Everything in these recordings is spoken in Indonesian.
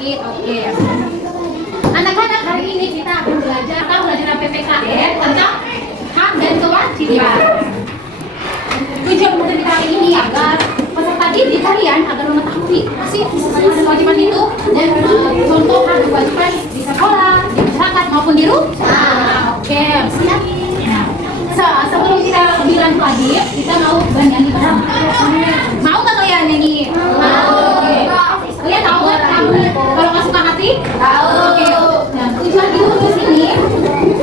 sakit. Oke. Anak-anak, hari ini kita akan belajar PPKN tentang hak dan kewajiban. Tujuan materi kita hari ini agar peserta didik kalian agar mengetahui masih hak dan kewajiban itu dan contoh hak dan kewajiban di sekolah, di masyarakat maupun di rumah. Oke, siap. Sebelum kita lebih lanjut lagi, kita mau bernyanyi bersama. Mau nggak kalian nyanyi? Mau. Oke. Kalian tahu nggak kalau nggak suka hati? Tahu. Oke. Nah, tujuan itu di sini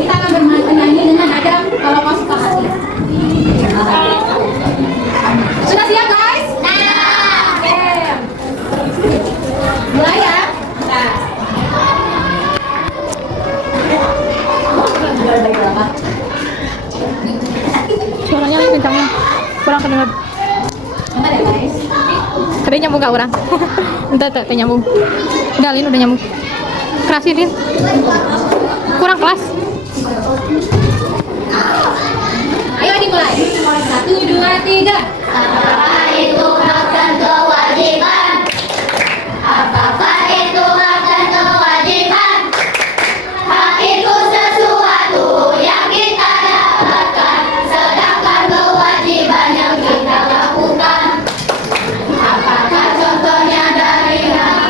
kita akan bernyanyi dengan nada kalau nggak suka hati. Sudah siap guys? Nah. Oke. Mulai ya. Nah. Suaranya lebih kencangnya, kurang kedengar. Tadi nyambung gak orang? Bentar, tuh nyambung. Udah, Lin, udah nyambung. Kerasin, Lin. Kurang kelas. Ayo dimulai. 1, 2, 3. Apakah itu hak dan kewajiban? Apakah itu hak dan kewajiban? Hak itu sesuatu yang kita dapatkan, sedangkan kewajiban yang kita lakukan. Apakah contohnya dari hak?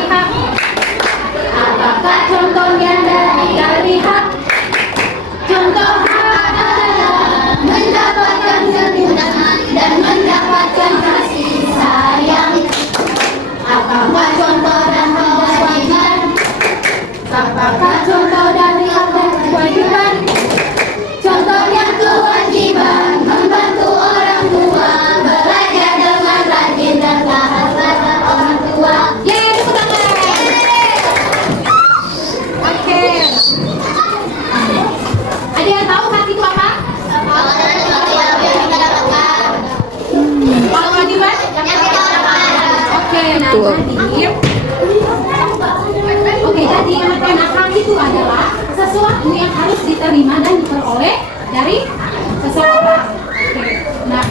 Apakah contohnya dari hak? Contoh hak adalah mendapatkan kemudahan dan mendapatkan kasih sayang. Apakah contoh dan kewajiban? Apakah contoh dari hak dan kewajiban? Contohnya kewajiban membantu orang tua, belajar dengan rajin dan taat pada orang tua. Yeay, tepuk tangan. Oke. Ada yang tahu hak itu apa? Kalau dari kewajiban yang kita dapatkan, Kalau kewajiban? yang kita dapatkan. Oke, nah Betul. jadi hak itu adalah sesuatu yang harus diterima dan diperoleh dari seseorang. Oke. Nah,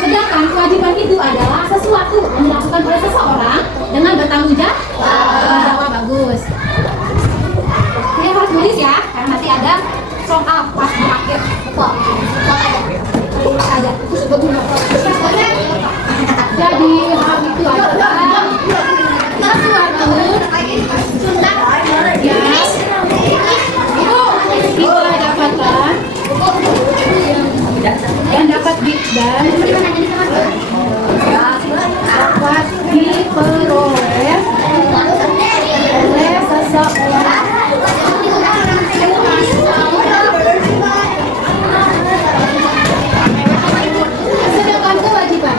sedangkan kewajiban itu adalah sesuatu yang dilakukan oleh seseorang dengan bertanggung jawab. Wah, bagus. Ini harus nulis ya, karena nanti ada soal pas di akhir. Ada. Jadi hak itu adalah sesuatu kita dapatkan yang dapat dapat diperoleh oleh seseorang. Sedangkan kewajiban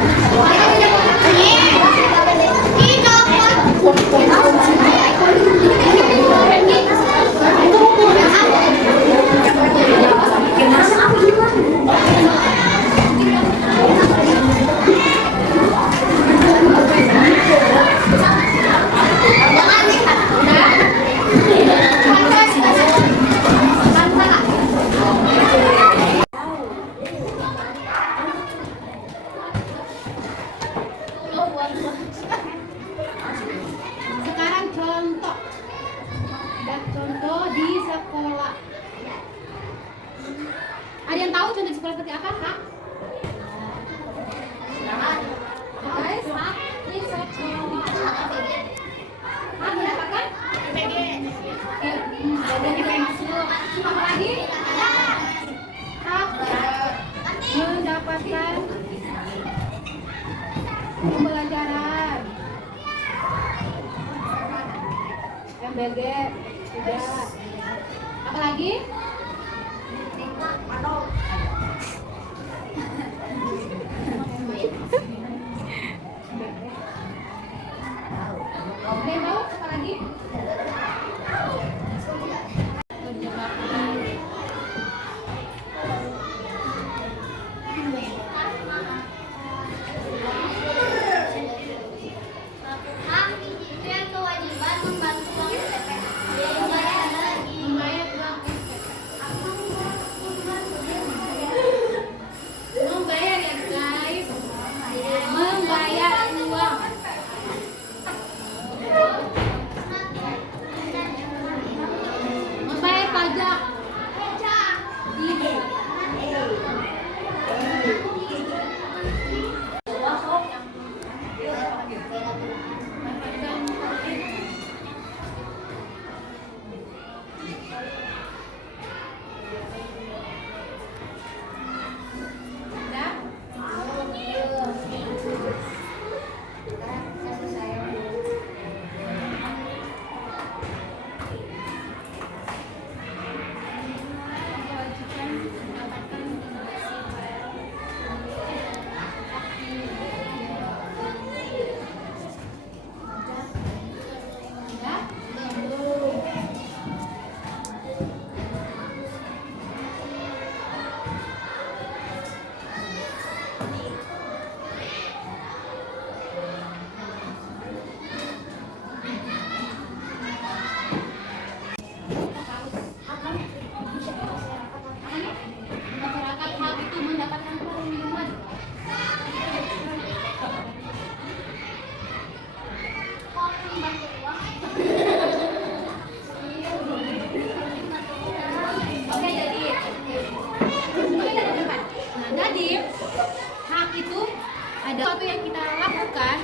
sekarang contoh di sekolah. Ada yang tahu contoh di sekolah seperti apa, Kak? Guys, hak di sekolah. Hak mendapatkan? Oke, ada yang masuk. Apa lagi? Hak mendapatkan pembelajaran. MBG sudah. Apa lagi? Ada yang tahu apa lagi? Hak dan kewajiban membantu uang SPP. Membayar uang SPP. ada sesuatu yang kita lakukan,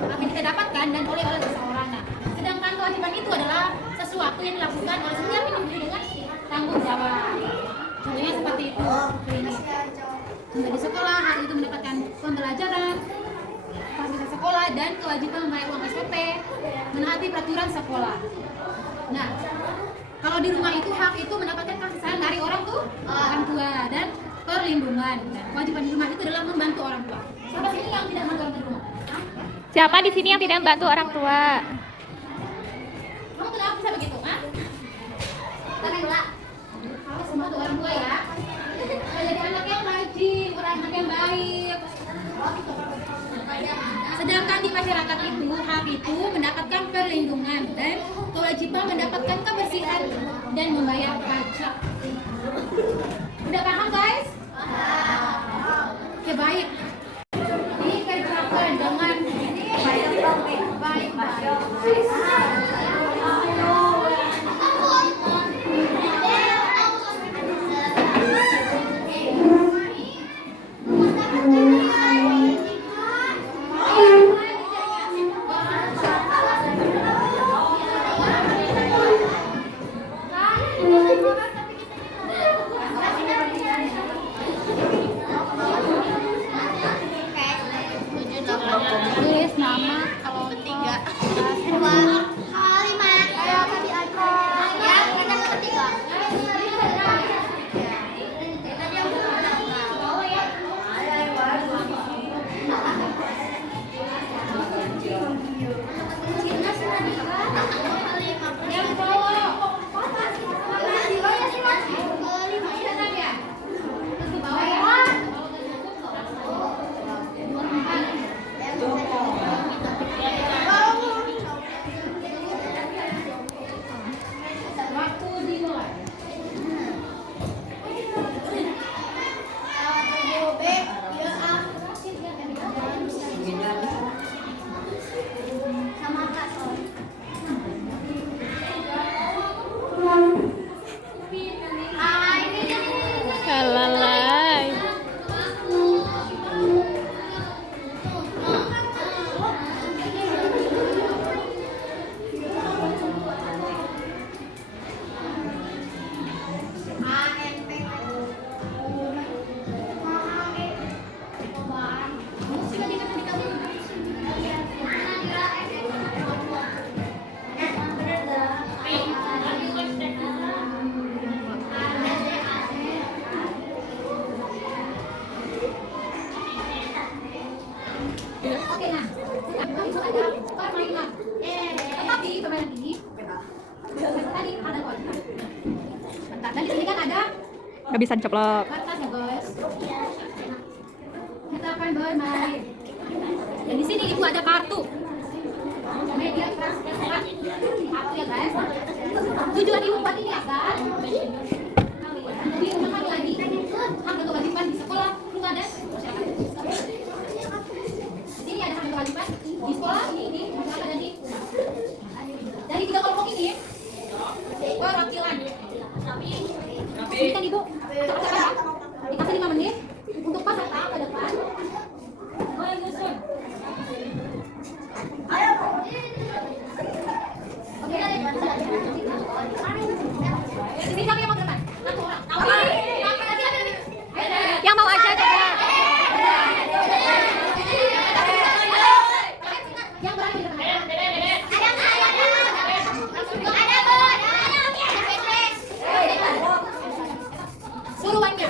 tapi kita dapatkan dan oleh seseorang. Nah, sedangkan kewajiban itu adalah sesuatu yang dilakukan oleh setiap individu dengan tanggung jawab. Contohnya seperti itu. Ini. Jika di sekolah, hal itu mendapatkan pembelajaran, fasilitas sekolah, dan kewajiban membayar uang SPP, menaati peraturan sekolah. Nah, kalau di rumah itu hak itu mendapatkan kasih sayang dari orang tua dan perlindungan. Dan kewajiban di rumah itu adalah membantu orang tua. Siapa sini yang tidak membantu orang tua di rumah? Siapa di sini yang tidak membantu orang tua? Kamu kenapa bisa begitu, ha? Tapi enggak. Harus membantu orang tua ya. Jadi anak yang rajin, anak yang baik. Sedangkan di masyarakat itu, hak itu mendapatkan perlindungan dan kewajiban mendapatkan kebersihan dan membayar pajak. Udah paham guys? Oke, baik. Dikerjakan dengan baik. Tulis nama kalau tiga. Dua, lima. Ya, kita ketiga. Yang bawah. Waktu dimulai. Kalalai. Oke, nah, itu ada permainan. Tetapi permainan ini tadi ada kontak. Bentar, dan di sini kan ada Gak bisa diceplok. kertas ya guys. Kita akan bermain. Dan di sini itu ada kartu. Media transparan. Kartu ya guys. Tujuan ibu buat ini agar lebih memahami lagi hak dan kewajiban di sekolah, rumah dan masyarakat. Di sini ada hak dan kewajiban di sekolah, di masyarakat dan di dari tiga kelompok ini perwakilan. Ini kan ibu dikasih 5 menit untuk peserta ke depan menyusun. Oke, ini siapa yang mau ke depan? Satu orang. Yang mau aja coba. Yang berani di depan. Suruhannya.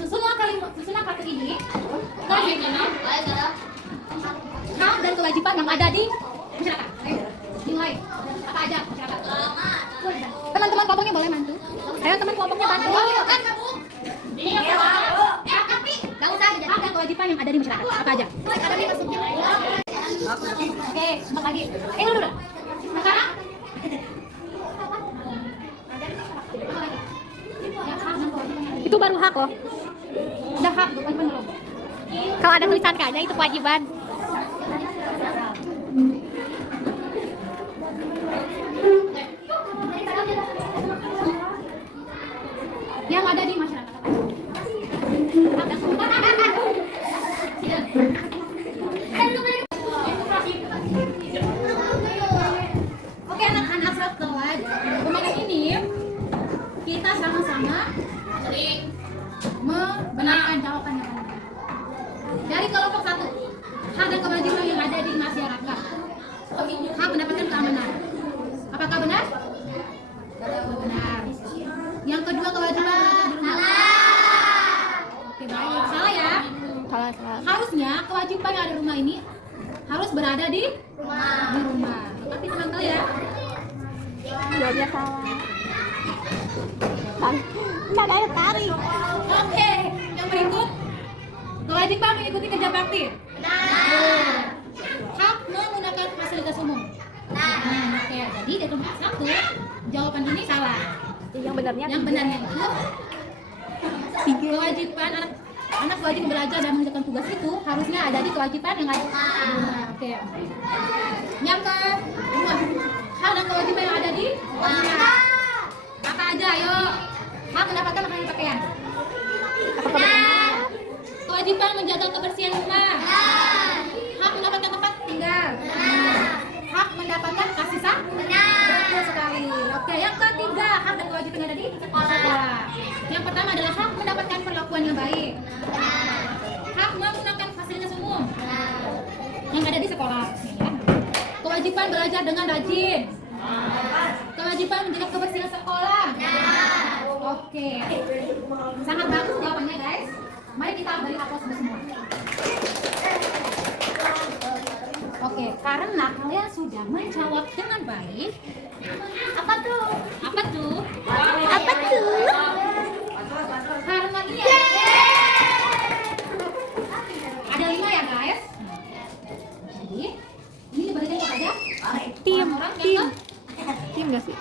Susunlah kartu ini. Hak dan kewajiban yang ada di masyarakat. Dimulai. Apa aja masyarakat? Teman-teman kelompoknya boleh bantu. Ayo teman kelompoknya bantu. Gak usah. Hak dan kewajiban yang ada di masyarakat. Apa aja? Oke, sebentar lagi. Dulu. Sekarang. Itu baru hak loh. Udah hak, bukan belum. Kalau ada tulisan kayaknya itu kewajiban. yang ada di masyarakat. Oke anak-anak kawan, permainan ini kita sama-sama membenarkan jawabannya. Dari kelompok 1, hak dan kewajiban yang ada di masyarakat. Hak mendapatkan keamanan. Apakah benar? Benar. Yang kedua, kewajiban belajar di rumah. Oke, baik. Salah ya? Salah. Harusnya kewajiban yang ada di rumah ini harus berada di rumah. Tapi tenang kali ya. Jawabnya salah. Nggak ada tarik. Oke, yang berikut kewajiban mengikuti kerja bakti. Hak menggunakan fasilitas umum. Oke, jadi dari kelompok 1 jawaban ini salah. Yang benarnya Yang benarnya itu kewajiban anak wajib belajar dan mengerjakan tugas itu harusnya ada di kewajiban yang ada. Oke. Yang kedua, hak dan kewajiban yang ada di rumah. Apa aja? Ayo. Hak mendapatkan makanan dan pakaian. Kewajiban menjaga kebersihan rumah. Hak mendapatkan tempat tinggal. Hak mendapatkan kasih sayang. Betul sekali. Oke, yang ketiga, hak dan kewajiban yang ada di sekolah. Yang pertama adalah hak mendapatkan perlakuan yang baik. Hak menggunakan fasilitas umum yang ada di sekolah. Kewajiban belajar dengan rajin. Kewajiban menjaga kebersihan sekolah. Oke, sangat bagus jawabannya guys. Mari kita beri aplaus semua. Oke, karena kalian sudah menjawab dengan baik. Apa tuh? Karena ini ada 5 ya guys. Jadi ini diberikan kepada orang-orang yang Tim nggak sih?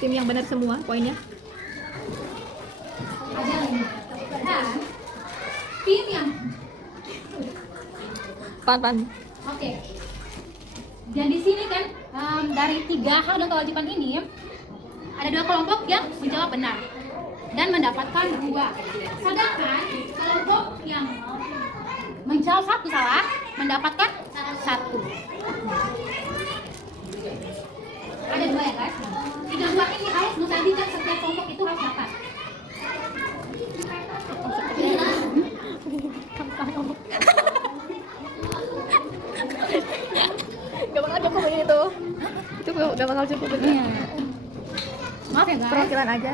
Tim yang benar semua poinnya. ada 5. Dan tim yang Pan. oke. Dan di sini kan dari 3 hak dan kewajiban ini ada 2 kelompok yang menjawab benar dan mendapatkan 2. Sedangkan kelompok yang menjawab 1 salah mendapatkan 1. Ada 2 ya guys. 3 buah ini harus menjadikan setiap kelompok itu harus dapat. Gak bakal cukup itu. Itu gak bakal cukup itu. Iya. Maaf ya guys. Perwakilan aja.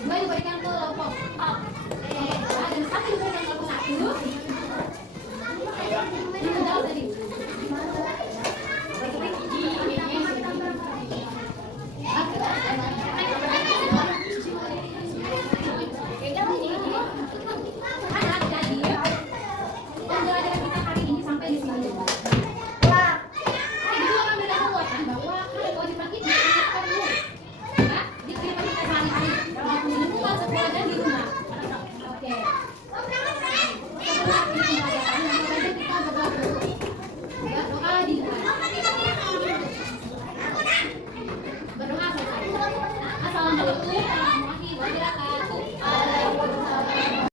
2 diberikan ke kelompok A. Dan 1 diberikan ke kelompok 1. Yang menjawab tadi.